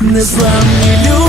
Незламні люди